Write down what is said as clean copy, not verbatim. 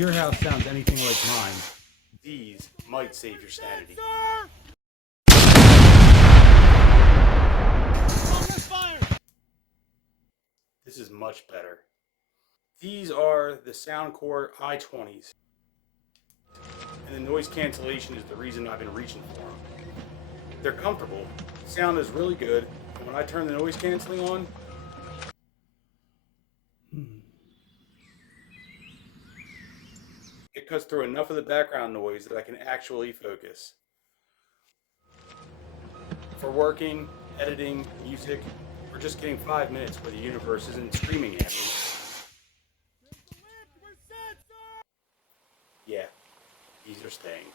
your house sounds anything like mine, these might save your sanity. This is much better. These are the Soundcore i20s. And the noise cancellation is the reason I've been reaching for them. They're comfortable, the sound is really good, and when I turn the noise canceling on, it cuts through enough of the background noise that I can actually focus. For working, editing, music, or just getting 5 minutes where the universe isn't screaming at me. Yeah, these are staying.